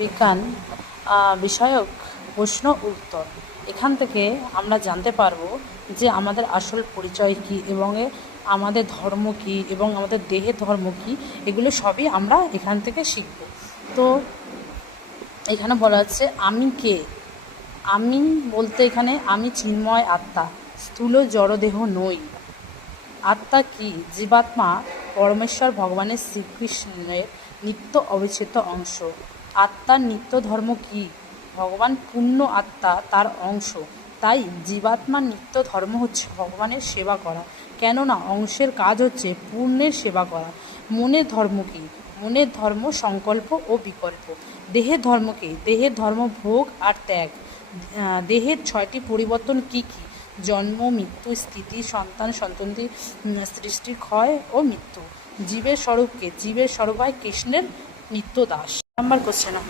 বিজ্ঞান বিষয়ক প্রশ্ন উত্তর। এখান থেকে আমরা জানতে পারবো যে আমাদের আসল পরিচয় কী এবং আমাদের ধর্ম কী এবং আমাদের দেহের ধর্ম কী, এগুলো সবই আমরা এখান থেকে শিখব। তো এখানে বলা হচ্ছে আমি কে। আমি বলতে এখানে আমি চিন্ময় আত্মা, স্থূল জড়দেহ নই। আত্মা কি? জীবাত্মা পরমেশ্বর ভগবানের শ্রীকৃষ্ণের নিত্য অবিচ্ছেদ্য অংশ। আত্মার নিত্য ধর্ম কি? ভগবান পূর্ণ আত্মা, তার অংশ। তাই জীবাত্মার নিত্য ধর্ম হচ্ছে ভগবানের সেবা করা, কেননা অংশের কাজ হচ্ছে পূর্ণের সেবা করা। মনের ধর্ম কি? মনের ধর্ম সংকল্প ও বিকল্প। দেহের ধর্ম কি? দেহের ধর্ম ভোগ আর ত্যাগ। দেহের 6টি পরিবর্তন কি কি? জন্ম, মৃত্যু, স্থিতি, সন্তান, সন্ততি, সৃষ্টির ক্ষয় ও মৃত্যু। জীবের স্বরূপকে? জীবের স্বরূপ হয় কৃষ্ণের নিত্য দাস। Number question.